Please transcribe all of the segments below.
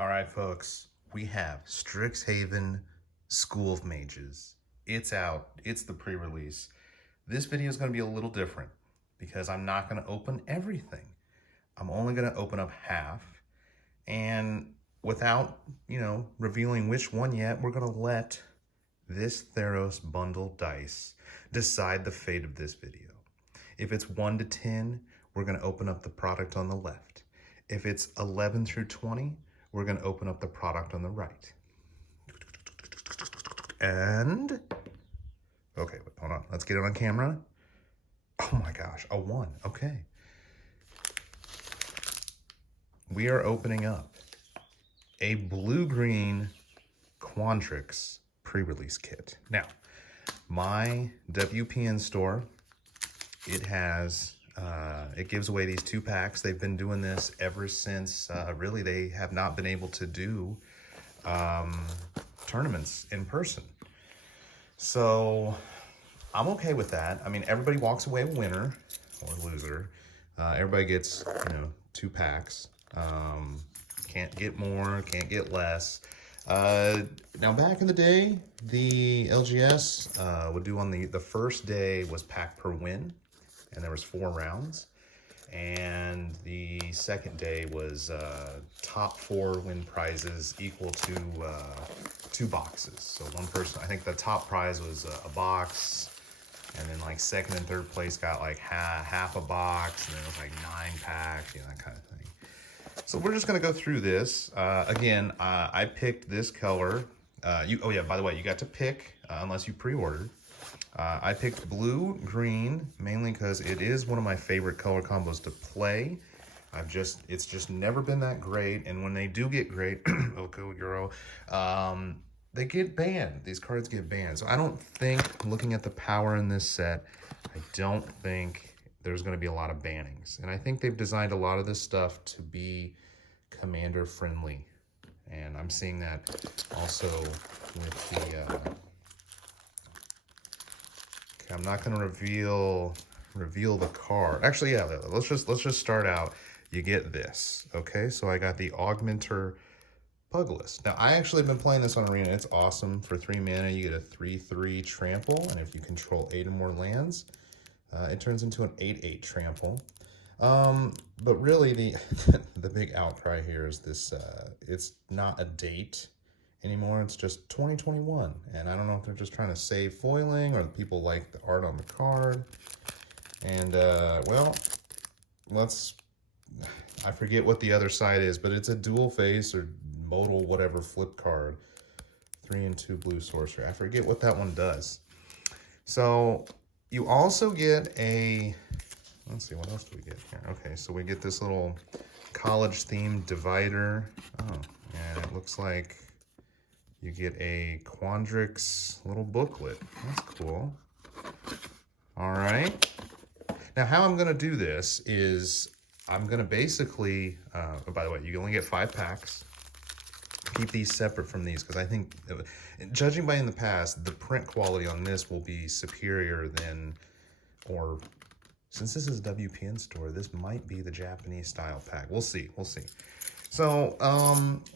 All right, folks, we have StrixHaven School of Mages. It's out. It's the pre-release. This video is going to be a little different because I'm not going to open everything. I'm only going to open up half. And without, revealing which one yet, we're going to let this Theros bundle dice decide the fate of this video. If it's 1 to 10, we're going to open up the product on the left. If it's 11 through 20, we're going to open up the product on the right. And, okay, hold on. Let's get it on camera. Oh my gosh, a 1. Okay. We are opening up a blue-green Quandrix pre-release kit. Now, my WPN store, it has... it gives away these 2 packs. They've been doing this ever since, really, they have not been able to do tournaments in person. So I'm okay with that. I mean, everybody walks away a winner or loser. Everybody gets, 2 packs. Can't get more, can't get less. Now, back in the day, the LGS would do on the first day was pack per win. And there was 4 rounds, and the second day was top 4 win prizes equal to 2 boxes. So one person, I think the top prize was a box, and then like second and third place got like half a box, and then it was like 9 packs, that kind of thing. So we're just gonna go through this. Again, I picked this color. Oh yeah, by the way, you got to pick unless you pre-ordered. I picked blue, green, mainly because it is one of my favorite color combos to play. It's just never been that great, and when they do get great, okay, Euro, they get banned. These cards get banned. So I don't think, looking at the power in this set, I don't think there's going to be a lot of bannings. And I think they've designed a lot of this stuff to be commander friendly. And I'm seeing that also with the... I'm not going to reveal the card. Actually, yeah, let's just start out. You get this, okay? So I got the Augmenter Pugless. Now, I actually have been playing this on Arena. It's awesome. For 3 mana, you get a 3/3 trample, and if you control 8 or more lands, it turns into an 8/8 trample. But really, the big outcry here is this. It's not a date anymore. It's just 2021, and I don't know if they're just trying to save foiling or the people like the art on the card. And well, I forget what the other side is, but it's a dual face or modal whatever flip card, 3 and 2 blue sorcerer. I forget what that one does. So you also get a, let's see, what else do we get here? Okay, so we get this little college themed divider. Oh, and it looks like you get a Quandrix little booklet. That's cool. All right. Now, how I'm going to do this is I'm going to basically, oh, by the way, you only get 5 packs. Keep these separate from these because I think, judging by in the past, the print quality on this will be superior than, or since this is a WPN store, this might be the Japanese style pack. We'll see. We'll see. So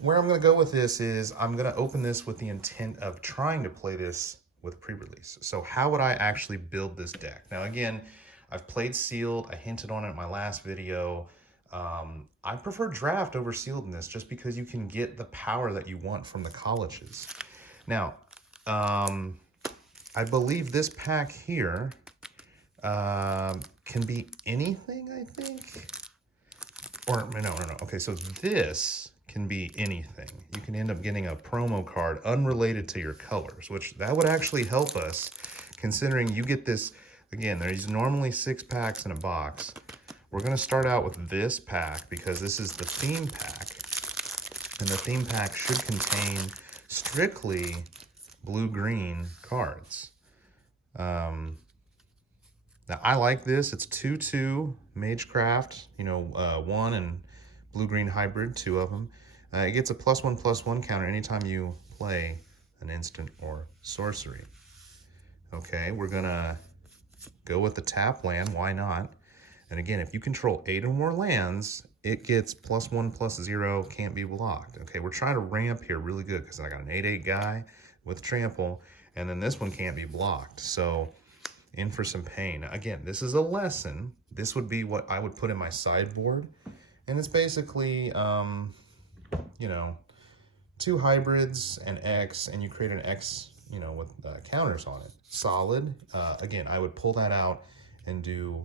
where I'm going to go with this is I'm going to open this with the intent of trying to play this with pre-release. So how would I actually build this deck? Now, again, I've played sealed. I hinted on it in my last video. I prefer draft over sealed in this just because you can get the power that you want from the colleges. Now, I believe this pack here can be anything, I think. Or, no. Okay, so this can be anything. You can end up getting a promo card unrelated to your colors, which that would actually help us, considering you get this, again, there's normally 6 packs in a box. We're going to start out with this pack because this is the theme pack. And the theme pack should contain strictly blue-green cards. Now, I like this. It's 2/2 Magecraft, 1 and blue-green hybrid, 2 of them. It gets a +1/+1 counter anytime you play an instant or sorcery. Okay, we're going to go with the tap land. Why not? And again, if you control 8 or more lands, it gets +1/+0, can't be blocked. Okay, we're trying to ramp here really good because I got an 8/8 guy with trample, and then this one can't be blocked. So in for some pain. Again, this is a lesson. This would be what I would put in my sideboard. And it's basically, you know, 2 hybrids and X, and you create an X, you know, with counters on it. Solid. Again, I would pull that out and do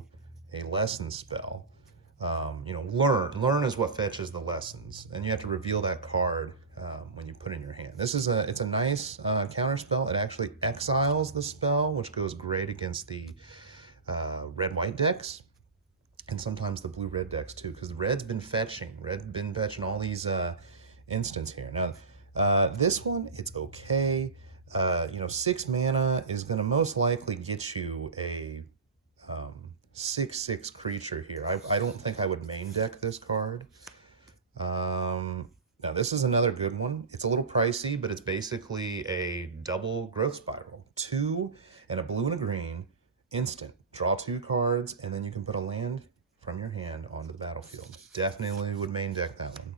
a lesson spell. You know, learn is what fetches the lessons, and you have to reveal that card when you put it in your hand. This is it's a nice counter spell. It actually exiles the spell, which goes great against the red-white decks, and sometimes the blue-red decks too, because red's been fetching all these instants here. Now, this one, it's okay. You know, 6 mana is going to most likely get you a 6/6 creature here. I don't think I would main deck this card. Now, this is another good one. It's a little pricey, but it's basically a double growth spiral. 2 and a blue and a green, instant. Draw 2 cards, and then you can put a land from your hand onto the battlefield. Definitely would main deck that one.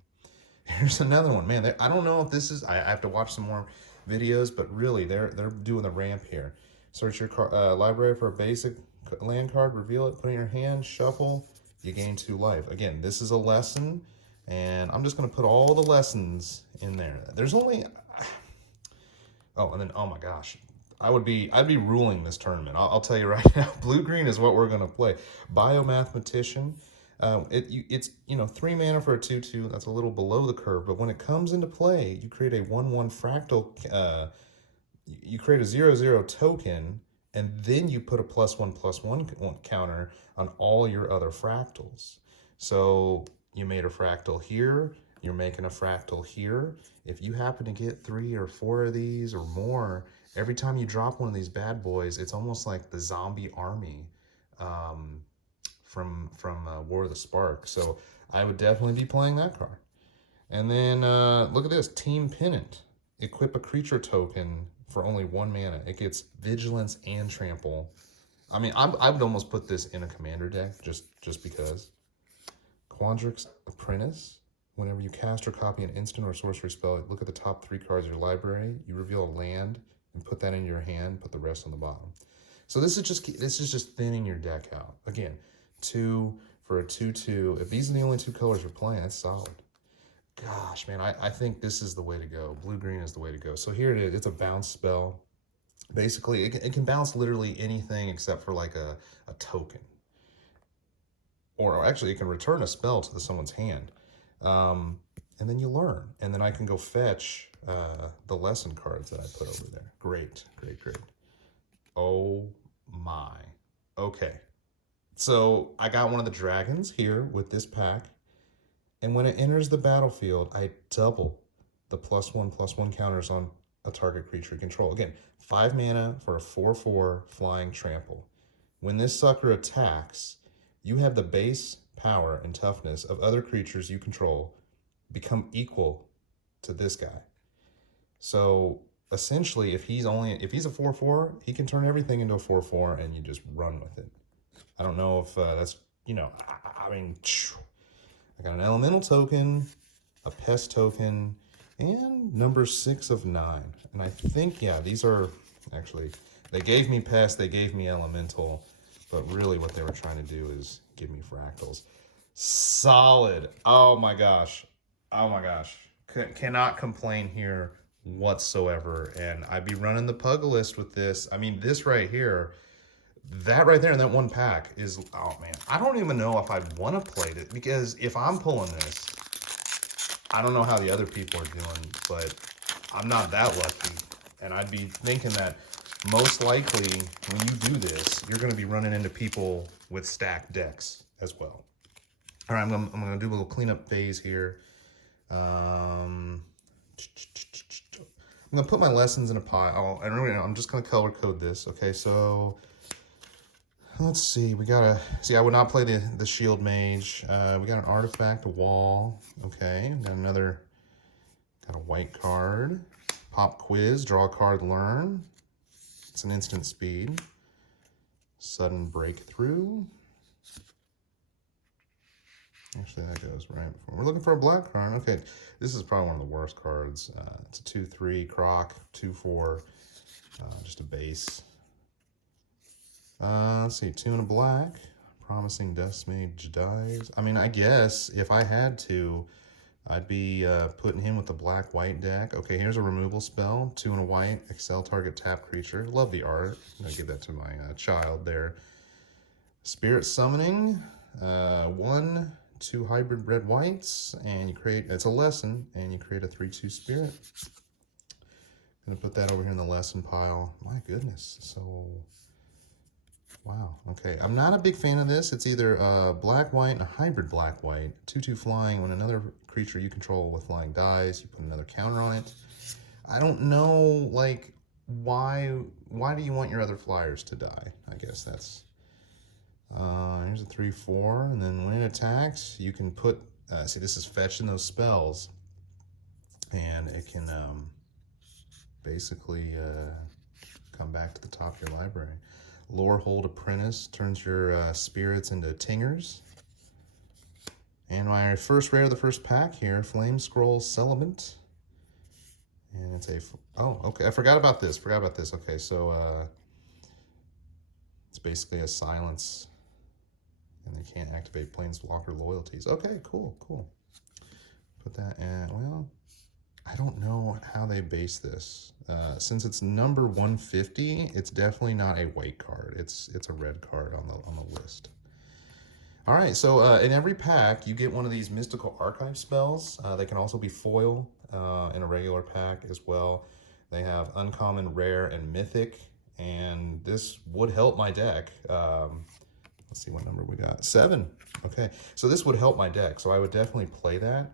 Here's another one. Man, I don't know if this is... I have to watch some more videos, but really, they're doing the ramp here. Search your library for a basic land card, reveal it, put it in your hand, shuffle, you gain 2 life. Again, this is a lesson, and I'm just going to put all the lessons in there. There's only... Oh, and then, oh my gosh. I'd be ruling this tournament. I'll tell you right now. Blue-green is what we're going to play. Biomathematician. It's, you know, 3 mana for a 2/2. That's a little below the curve, but when it comes into play, you create a 1/1 fractal. You create a 0/0 token, and then you put a +1/+1 counter on all your other fractals. So you made a fractal here. You're making a fractal here. If you happen to get 3 or 4 of these or more, every time you drop one of these bad boys, it's almost like the zombie army. From War of the Spark. So I would definitely be playing that card. And then look at this, Team Pennant. Equip a creature token for only 1 mana. It gets Vigilance and Trample. I mean, I would almost put this in a commander deck just because. Quandrix Apprentice. Whenever you cast or copy an instant or sorcery spell, look at the top 3 cards of your library. You reveal a land and put that in your hand. Put the rest on the bottom. So this is just thinning your deck out. Again, 2 for a 2/2. If these are the only 2 colors you're playing, that's solid. Gosh, man, I think this is the way to go. Blue-green is the way to go. So here it is. It's a bounce spell. Basically, it can bounce literally anything except for like a token. Or actually, it can return a spell to someone's hand. And then you learn. And then I can go fetch the lesson cards that I put over there. Great, great, great. Oh my. Okay. So I got one of the dragons here with this pack, and when it enters the battlefield, I double the +1/+1 counters on a target creature control. Again, 5 mana for a 4/4 flying trample. When this sucker attacks, you have the base power and toughness of other creatures you control become equal to this guy. So essentially, if he's a 4/4, he can turn everything into a 4/4, and you just run with it. I don't know if that's, you know, I mean, I got an elemental token, a pest token, and number 6 of 9. And I think, yeah, these are actually, they gave me pest, they gave me elemental, but really what they were trying to do is give me fractals. Solid. Oh my gosh. Oh my gosh. Cannot complain here whatsoever. And I'd be running the Pugilist with this. I mean, this right here, that right there in that one pack is, oh man, I don't even know if I'd want to play it, because if I'm pulling this, I don't know how the other people are doing, but I'm not that lucky. And I'd be thinking that most likely when you do this, you're going to be running into people with stacked decks as well. All right, I'm going to do a little cleanup phase here. I'm going to put my lessons in a pile. I'm just going to color code this. Okay, so let's see. We got I would not play the Shield Mage. We got an artifact, a wall. Okay, got a white card. Pop quiz, draw a card, learn. It's an instant speed. Sudden breakthrough. Actually, that goes right before. We're looking for a black card. Okay, this is probably one of the worst cards. It's a 2/3 Croc, 2/4, just a base. Let's see, 2 and a black. Promising Dust Mage dies. I mean, I guess if I had to, I'd be putting him with the black-white deck. Okay, here's a removal spell. 2 and a white. Excel target tap creature. Love the art. I'm going to give that to my child there. Spirit Summoning. 1, 2 hybrid red-whites. And you create, it's a lesson, and you create a 3/2 spirit. Going to put that over here in the lesson pile. My goodness. So, wow. Okay, I'm not a big fan of this. It's either black-white and a hybrid black-white. 2/2 flying. When another creature you control with flying dies, you put another counter on it. I don't know, like, why do you want your other flyers to die? I guess that's... here's a 3/4, and then when it attacks, you can put... see, this is fetching those spells. And it can basically come back to the top of your library. Lorehold Apprentice turns your spirits into tingers. And my first rare of the first pack here, Flame Scroll Celibate. And it's a... oh, okay, I forgot about this. Okay, so it's basically a silence. And they can't activate Planeswalker loyalties. Okay, cool. Put that in... well, I don't know how they base this. Since it's number 150, it's definitely not a white card. It's a red card on the list. All right, so in every pack, you get one of these Mystical Archive spells. They can also be foil in a regular pack as well. They have uncommon, rare, and mythic, and this would help my deck. Let's see what number we got. 7. Okay, so this would help my deck, so I would definitely play that.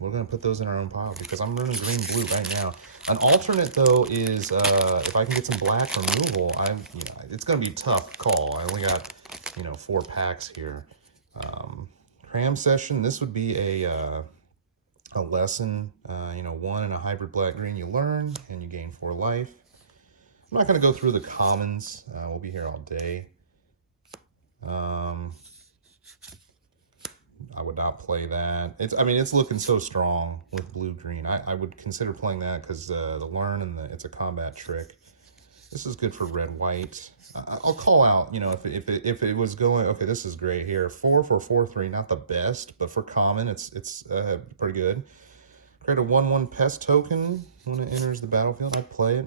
We're going to put those in our own pile because I'm running green-blue right now. An alternate, though, is if I can get some black removal, it's going to be a tough call. I only got, 4 packs here. Cram Session, this would be a lesson. 1 and a hybrid black-green you learn, and you gain 4 life. I'm not going to go through the commons. We'll be here all day. I would not play that. It's looking so strong with blue-green. I would consider playing that because the learn and it's a combat trick. This is good for red-white. I'll call out, if it was going... okay, this is great here. 4 for 4/3, not the best, but for common, it's pretty good. Create a 1/1 pest token when it enters the battlefield. I'd play it.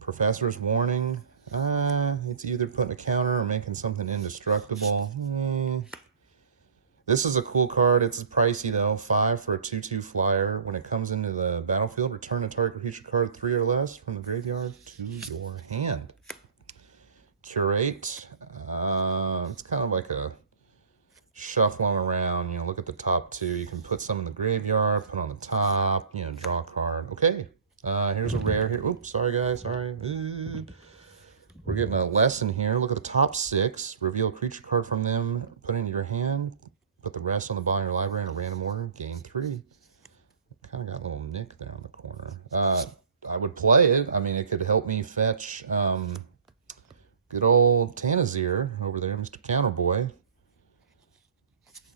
Professor's Warning. It's either putting a counter or making something indestructible. This is a cool card. It's pricey though. 5 for a 2/2 flyer. When it comes into the battlefield, return a target creature card 3 or less from the graveyard to your hand. Curate. It's kind of like a shuffling around. Look at the top 2. You can put some in the graveyard, put on the top. Draw a card. Okay. Here's a rare here. Oops, sorry guys. Sorry. We're getting a lesson here. Look at the top 6. Reveal a creature card from them. Put it into your hand. Put the rest on the bottom of your library in a random order. Gain 3. Kind of got a little nick there on the corner. I would play it. It could help me fetch good old Tanazir over there, Mr. Counterboy.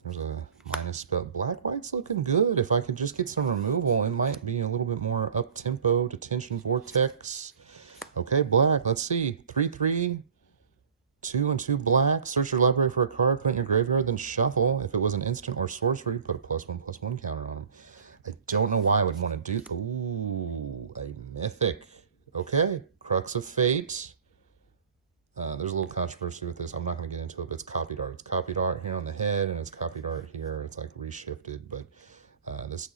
There's a minus spell. Black-white's looking good. If I could just get some removal, it might be a little bit more up-tempo. Detention Vortex. Okay, black. Let's see. 3/3. 2 and 2 black. Search your library for a card, put it in your graveyard, then shuffle. If it was an instant or sorcery, put a +1/+1 counter on them. I don't know why I would want to do... ooh, a mythic. Okay, Crux of Fate. There's a little controversy with this. I'm not going to get into it, but it's copied art. It's copied art here on the head, and it's copied art here. It's like reshifted, but this...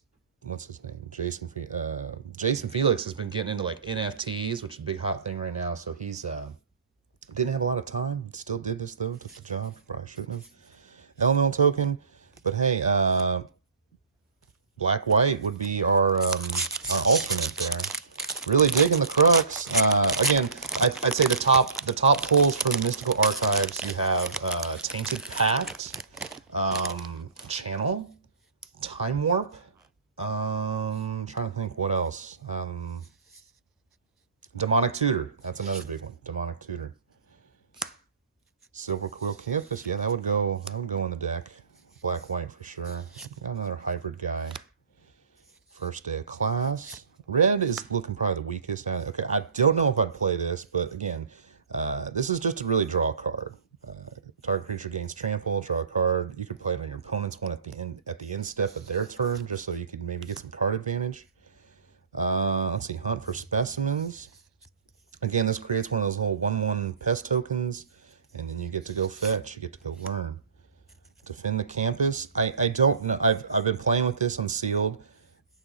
what's his name? Jason Felix has been getting into like NFTs, which is a big hot thing right now, so he's... didn't have a lot of time. Still did this though. Took the job. Probably shouldn't have. Elemental token. But hey, black-white would be our alternate there. Really digging the Crux. Again, I'd say the top pulls for the Mystical Archives. You have Tainted Pact, Channel, Time Warp. Trying to think what else. Demonic Tutor. That's another big one. Demonic Tutor. Silver Quill Campus, yeah, that would go on the deck. Black, white for sure. Got another hybrid guy. First day of class. Red is looking probably the weakest. Okay, I don't know if I'd play this, but again, this is just to really draw a card. Target creature gains trample, draw a card. You could play it on your opponent's one at the end step of their turn, just so you could maybe get some card advantage. Let's see, hunt for specimens. Again, this creates one of those little 1/1 pest tokens, and then you get to go fetch, you get to go learn. Defend the campus. I don't know. I've been playing with this unsealed.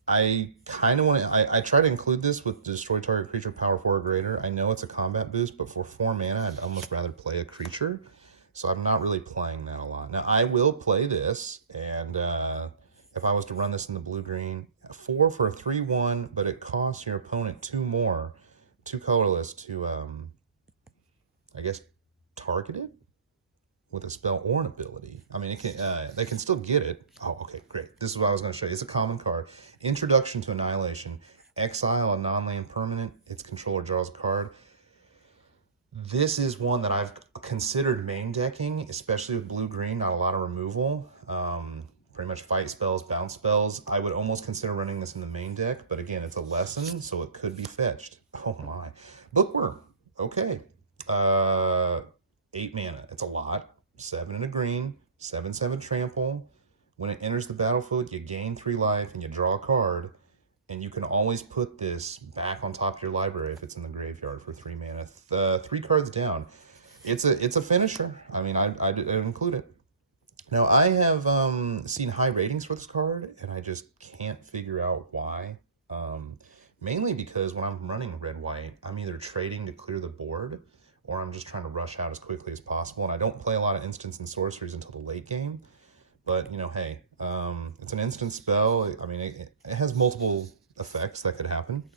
I kind of want to, I try to include this with destroy target creature power 4 or greater. I know it's a combat boost, but for 4 mana, I'd almost rather play a creature. So I'm not really playing that a lot. Now, I will play this, and if I was to run this in the blue-green, 4 for a 3/1, but it costs your opponent 2 more, 2 colorless to, I guess, target it with a spell or an ability. I mean, it can, they can still get it. Oh, okay, great. This is what I was going to show you. It's a common card. Introduction to Annihilation. Exile a non-land permanent. Its controller draws a card. This is one that I've considered main decking, especially with blue-green, not a lot of removal. Pretty much fight spells, bounce spells. I would almost consider running this in the main deck, but again, it's a lesson, so it could be fetched. Oh my. Bookworm. Okay. 8 mana. It's a lot. 7 and a green, 7/7 trample. When it enters the battlefield, you gain 3 life and you draw a card, and you can always put this back on top of your library if it's in the graveyard for 3 mana. 3 cards down. It's a finisher. I mean, I'd include it. Now, I have seen high ratings for this card, and I just can't figure out why. Mainly because when I'm running red-white, I'm either trading to clear the board, or I'm just trying to rush out as quickly as possible. And I don't play a lot of instants and sorceries until the late game. But, you know, hey, it's an instant spell. I mean, it has multiple effects that could happen.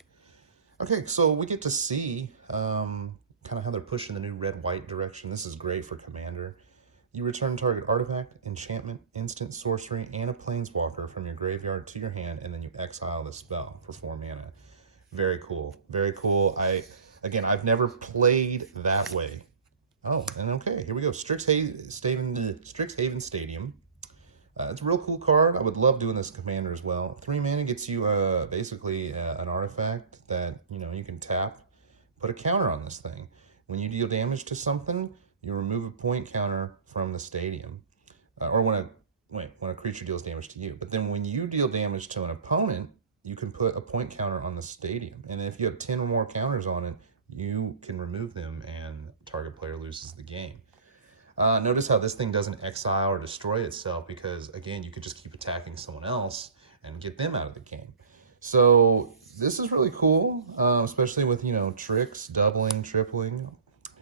Okay, so we get to see kind of how they're pushing the new red-white direction. This is great for Commander. You return target artifact, enchantment, instant, sorcery, and a planeswalker from your graveyard to your hand, and then you exile the spell for 4 mana. Very cool. Very cool. Again, I've never played that way. Oh, and okay, here we go. StrixHaven Stadium. It's a real cool card. I would love doing this Commander as well. 3 mana gets you basically an artifact that, you know, you can tap, put a counter on this thing. When you deal damage to something, you remove a point counter from the stadium. Or when a creature deals damage to you. But then when you deal damage to an opponent, you can put a point counter on the stadium. And if you have 10 or more counters on it, you can remove them and target player loses the game. Notice how this thing doesn't exile or destroy itself because, again, you could just keep attacking someone else and get them out of the game. So this is really cool, especially with, you know, tricks, doubling, tripling.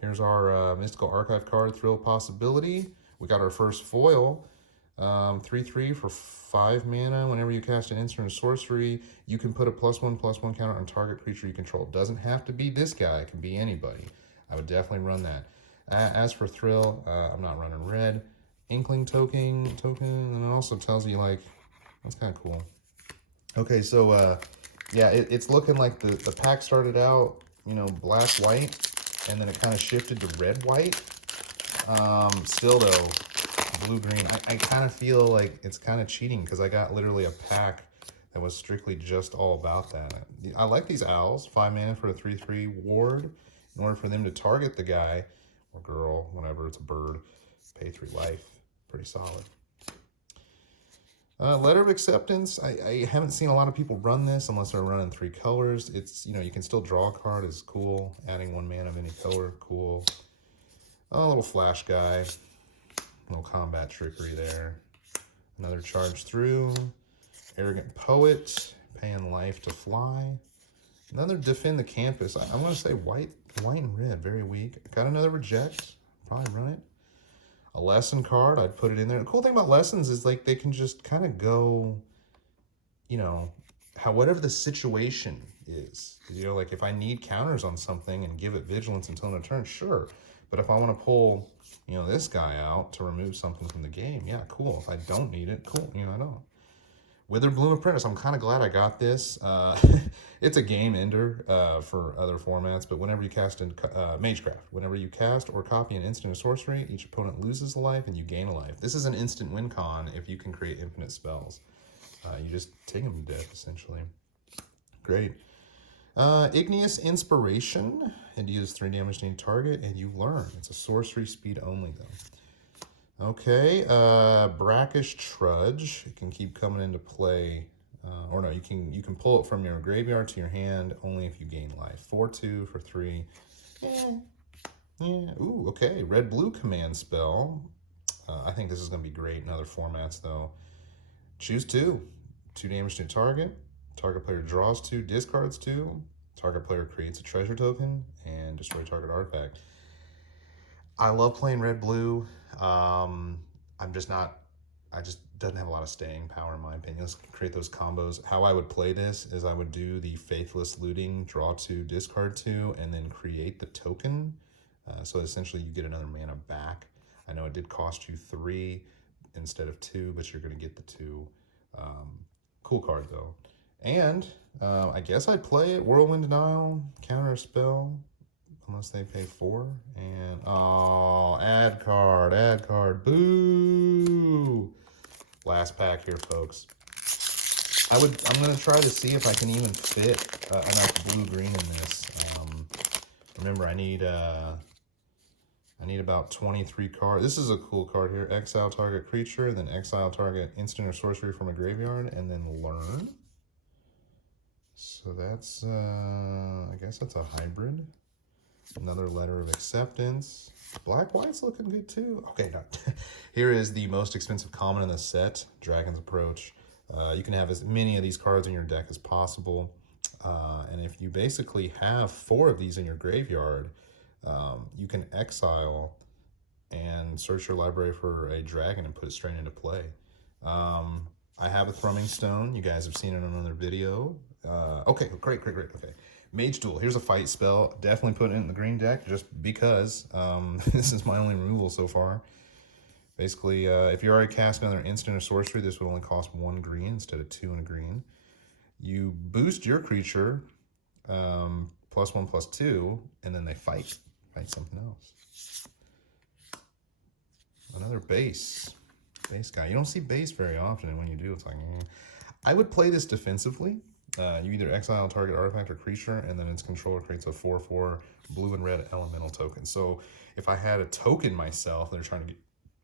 Here's our Mystical Archive card, Thrill Possibility. We got our first foil. 3/3 for 5 mana. Whenever you cast an instant or sorcery, you can put a +1/+1 counter on target creature you control. It doesn't have to be this guy. It can be anybody. I would definitely run that. As for Thrill, I'm not running red. Inkling token, and it also tells you, like, that's kind of cool. Okay, so, yeah, it's looking like the pack started out, you know, black-white, and then it kind of shifted to red-white. Still, though, blue-green, I kind of feel like it's kind of cheating because I got literally a pack that was strictly just all about that. I like these owls, 5 mana for a 3/3 ward. In order for them to target the guy, or girl, whenever it's a bird, pay 3 life. Pretty solid. Letter of Acceptance. I haven't seen a lot of people run this unless they're running 3 colors. It's, you know, you can still draw a card, is cool. Adding 1 mana of any color, cool. A little flash guy. Little combat trickery there. Another Charge Through. Arrogant Poet. Paying life to fly. Another Defend the Campus. I'm going to say white and red, very weak. Got another Reject. Probably run it. A lesson card, I'd put it in there. The cool thing about lessons is, like, they can just kind of go, you know, whatever the situation is. You know, like, if I need counters on something and give it vigilance until end of turn, sure. But if I want to pull, you know, this guy out to remove something from the game, yeah, cool. If I don't need it, cool. You know, I don't. Withered Bloom Apprentice. I'm kind of glad I got this. It's a game ender for other formats, but whenever you cast in Magecraft, whenever you cast or copy an instant or sorcery, each opponent loses a life and you gain a life. This is an instant win con if you can create infinite spells. You just take them to death, essentially. Great. Igneous Inspiration. It deals 3 damage to any target, and you learn. It's a sorcery speed only, though. Okay, Brackish Trudge. It can keep coming into play. Or no, you can pull it from your graveyard to your hand only if you gain life. 4/2 for 3. Yeah. Ooh, okay. Red-blue command spell. I think this is going to be great in other formats, though. Choose 2. 2 damage to target. Target player draws 2, discards 2. Target player creates a treasure token and destroy target artifact. I love playing red-blue. I just doesn't have a lot of staying power in my opinion. Let's create those combos. How I would play this is I would do the Faithless Looting, draw 2, discard 2, and then create the token. So essentially you get another mana back. I know it did cost you 3 instead of 2, but you're going to get the 2. Cool card though. And I guess I'd play it. Whirlwind Denial, counter a spell, unless they pay 4. And oh, add card, boo! Last pack here, folks. I'm gonna try to see if I can even fit enough blue-green in this. Remember, I need about 23 cards. This is a cool card here. Exile target creature, and then exile target instant or sorcery from a graveyard, and then learn. So that's, I guess that's a hybrid. Another letter of acceptance. Black-white's looking good too. Okay, no. Here is the most expensive common in the set, Dragon's Approach. You can have as many of these cards in your deck as possible. And if you basically have 4 of these in your graveyard, you can exile and search your library for a dragon and put it straight into play. I have a Thrumming Stone. You guys have seen it in another video. Okay, great. Okay. Mage Duel. Here's a fight spell. Definitely put it in the green deck just because this is my only removal so far. Basically, if you already cast another instant or sorcery, this would only cost 1 green instead of 2 and a green. You boost your creature +1/+2, and then they fight something else. Another base guy. You don't see base very often, and when you do, it's like, I would play this defensively. You either exile target artifact or creature, and then its controller creates a 4/4 blue and red elemental token. So if I had a token myself, they're trying to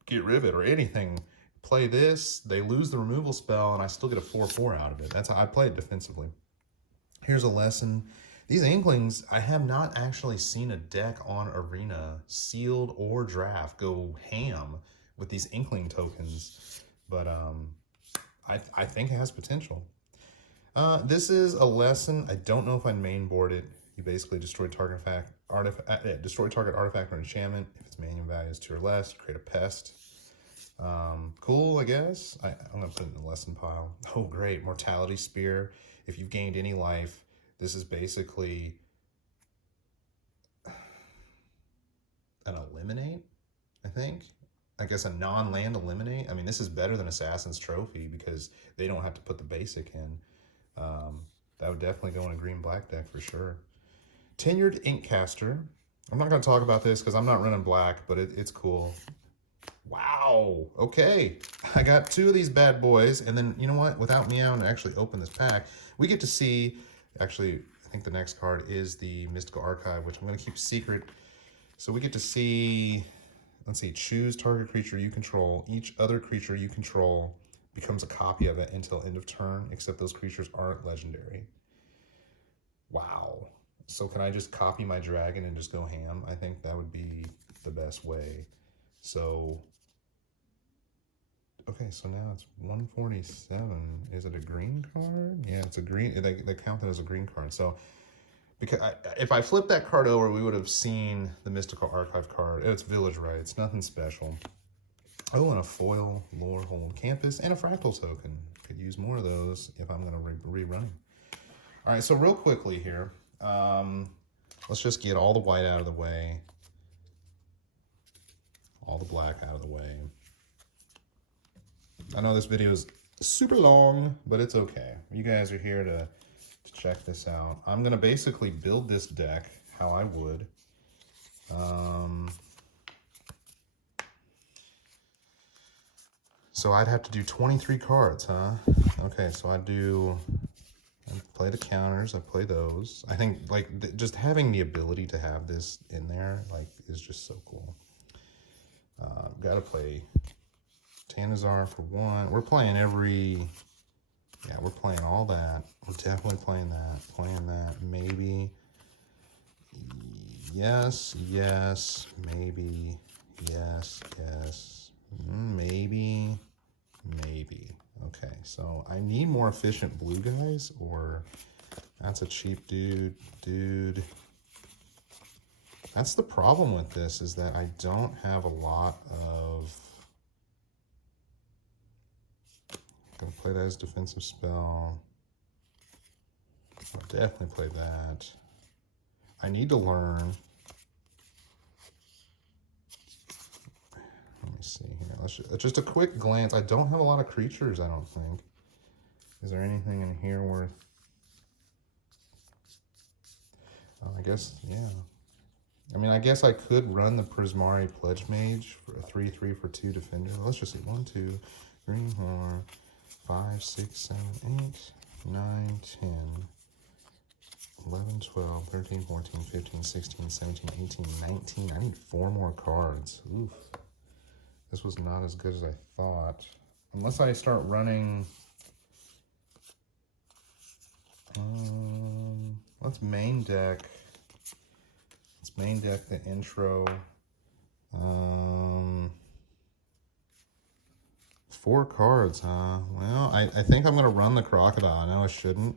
get rid of it or anything, play this, they lose the removal spell, and I still get a 4/4 out of it. That's how I play it defensively. Here's a lesson. These Inklings, I have not actually seen a deck on Arena, sealed or draft, go ham with these Inkling tokens, but I think it has potential. This is a lesson. I don't know if I'd mainboard it. You basically destroy target artifact or enchantment. If its mana value is 2 or less, you create a pest. Cool, I guess. I'm gonna put it in the lesson pile. Oh, great. Mortality Spear. If you've gained any life, this is basically an eliminate, I think. I guess a non-land eliminate. I mean, this is better than Assassin's Trophy because they don't have to put the basic in. That would definitely go in a green-black deck for sure. Tenured Inkcaster. I'm not going to talk about this because I'm not running black, but it's cool. Wow. Okay. I got 2 of these bad boys, and then, you know what? Without me having to actually open this pack, we get to see, actually, I think the next card is the Mystical Archive, which I'm going to keep secret. So we get to see, let's see, choose target creature you control. Each other creature you control becomes a copy of it until end of turn, except those creatures aren't legendary. Wow. So can I just copy my dragon and just go ham? I think that would be the best way. So, okay, so now it's 147. Is it a green card? Yeah, it's a green. They count that as a green card. So, because if I flip that card over, we would have seen the Mystical Archive card. It's Village Rites, nothing special. Oh, and a foil Lorehold Campus and a Fractal token. Could use more of those if I'm going to rerun. All right, so real quickly here, let's just get all the white out of the way, all the black out of the way. I know this video is super long, but it's okay. You guys are here to check this out. I'm gonna basically build this deck how I would. So I'd have to do 23 cards, huh? Okay, so I play the counters, I play those. I think like just having the ability to have this in there like is just so cool. Gotta play Tanazar for one. We're playing yeah, we're playing all that. We're definitely playing that, maybe. Yes, yes, maybe, yes, yes, maybe. Okay, so I need more efficient blue guys, or that's a cheap dude. That's the problem with this, is that I don't have a lot of... Gonna play that as defensive spell. I'll definitely play that. I need to learn. Let me see here. Let's just a quick glance. I don't have a lot of creatures, I don't think. Is there anything in here worth... I guess, yeah. I mean, I guess I could run the Prismari Pledge Mage for a 3/3 for 2 defender. Let's just see. 1, 2, 3, 4, 5, 6, 7, 8, 9, 10, 11, 12, 13, 14, 15, 16, 17, 18, 19. I need 4 more cards. Oof. This was not as good as I thought. Unless I start running... let's main deck. Let's main deck the intro. 4 cards, huh? Well, I think I'm going to run the Crocodile. I know I shouldn't.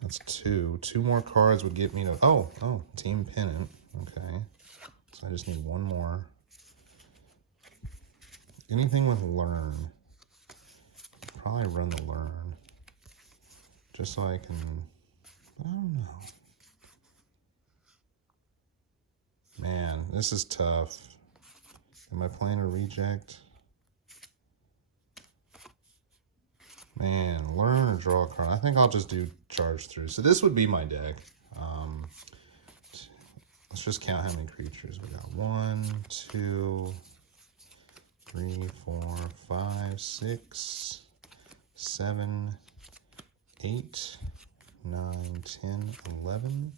That's 2. 2 more cards would get me to... Oh, Team Pennant. Okay. So I just need 1 more. Anything with Learn. Probably run the Learn. Just so I can... I don't know. Man, this is tough. Am I playing a reject? Man, learn or draw a card. I think I'll just do charge through. So this would be my deck. Let's just count how many creatures we got. 1, 2, 3, 4, 5, 6, 7, 8, 9, 10, 11,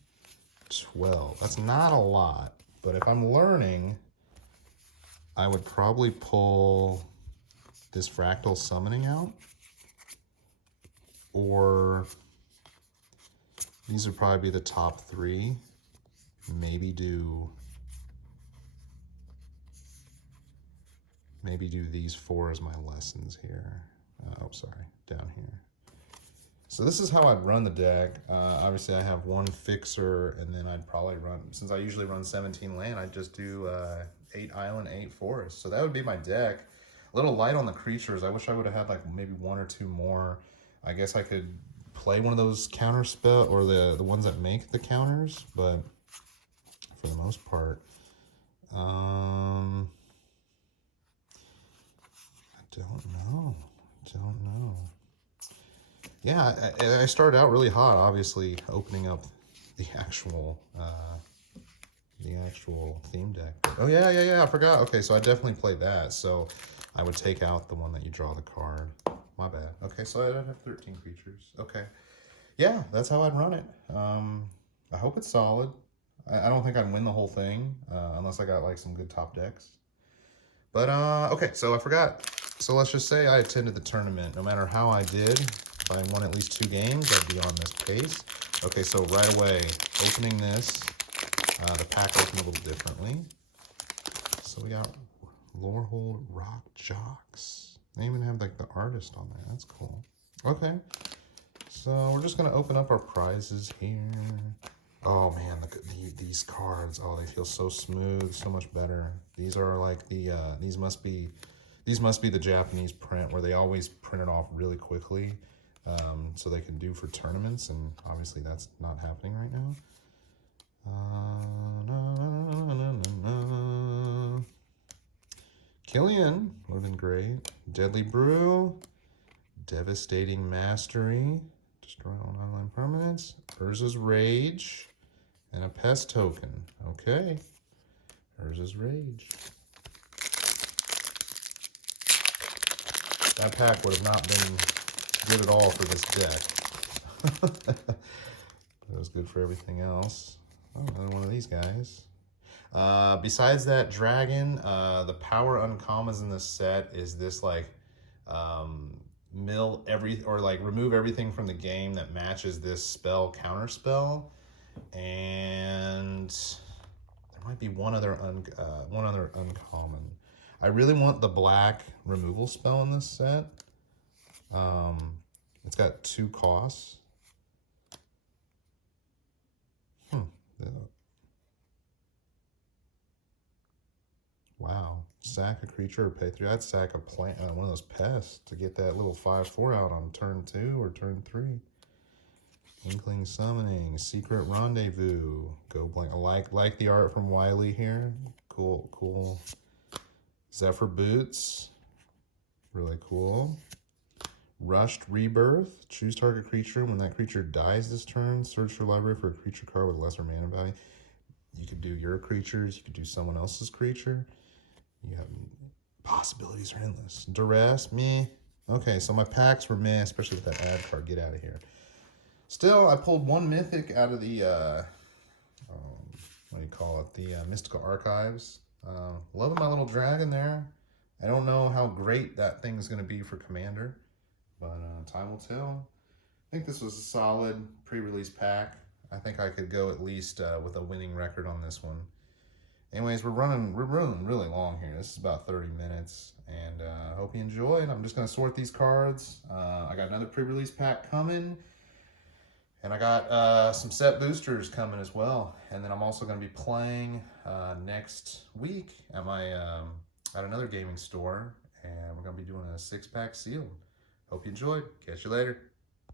12. That's not a lot, but if I'm learning, I would probably pull this Fractal Summoning out, or these would probably be the top 3. Maybe do these 4 as my lessons here. Oh, sorry, down here. So this is how I'd run the deck. Obviously I have 1 fixer, and then I'd probably run, since I usually run 17 land, I'd just do 8 island, 8 forest. So that would be my deck. A little light on the creatures. I wish I would have had like maybe 1 or 2 more. I guess I could play one of those counter spell, or the ones that make the counters, but for the most part, I don't know. Yeah, I started out really hot, obviously, opening up the actual theme deck. Oh, yeah, I forgot. Okay, so I definitely played that. So I would take out the one that you draw the card. My bad. Okay, so I'd have 13 creatures. Okay. Yeah, that's how I'd run it. I hope it's solid. I don't think I'd win the whole thing, unless I got like some good top decks. But, okay, so I forgot. So let's just say I attended the tournament. No matter how I did, if I won at least 2 games, I'd be on this pace. Okay, so right away, opening this, the pack opened a little differently. So we got Lorehold Rock Jocks. They even have like the artist on there. That's cool. Okay, so we're just gonna open up our prizes here. Oh man, look at these cards. Oh, they feel so smooth, so much better. These are like the these must be the Japanese print, where they always print it off really quickly, so they can do for tournaments, and obviously that's not happening right now. Killian would have been great. Deadly Brew. Devastating Mastery. Destroy all online permanents. Urza's Rage. And a Pest Token. Okay. Urza's Rage. That pack would have not been good at all for this deck. It was good for everything else. Oh, another one of these guys. Besides that dragon, the power uncommons in this set is this like remove everything from the game that matches this spell counter spell, and there might be one other uncommon. I really want the black removal spell in this set. It's got 2 costs. Wow. Sack a creature or pay 3. I'd sack a plant, one of those pests to get that little 5/4 out on turn 2 or turn 3. Inkling Summoning, Secret Rendezvous. Go blank. I like the art from Wiley here. Cool. Zephyr Boots. Really cool. Rushed Rebirth. Choose target creature. When that creature dies this turn, search your library for a creature card with lesser mana value. You could do your creatures. You could do someone else's creature. You have possibilities are endless. Duress, meh. Okay, so my packs were meh, especially with that ad card. Get out of here. Still, I pulled 1 mythic out of the, what do you call it? The Mystical Archives. Loving my little dragon there. I don't know how great that thing's going to be for Commander, but time will tell. I think this was a solid pre-release pack. I think I could go at least with a winning record on this one. Anyways, we're running really long here. This is about 30 minutes, and I hope you enjoy it. I'm just going to sort these cards. I got another pre-release pack coming, and I got some set boosters coming as well. And then I'm also going to be playing next week at my at another gaming store, and we're going to be doing a 6-pack sealed. Hope you enjoyed. Catch you later.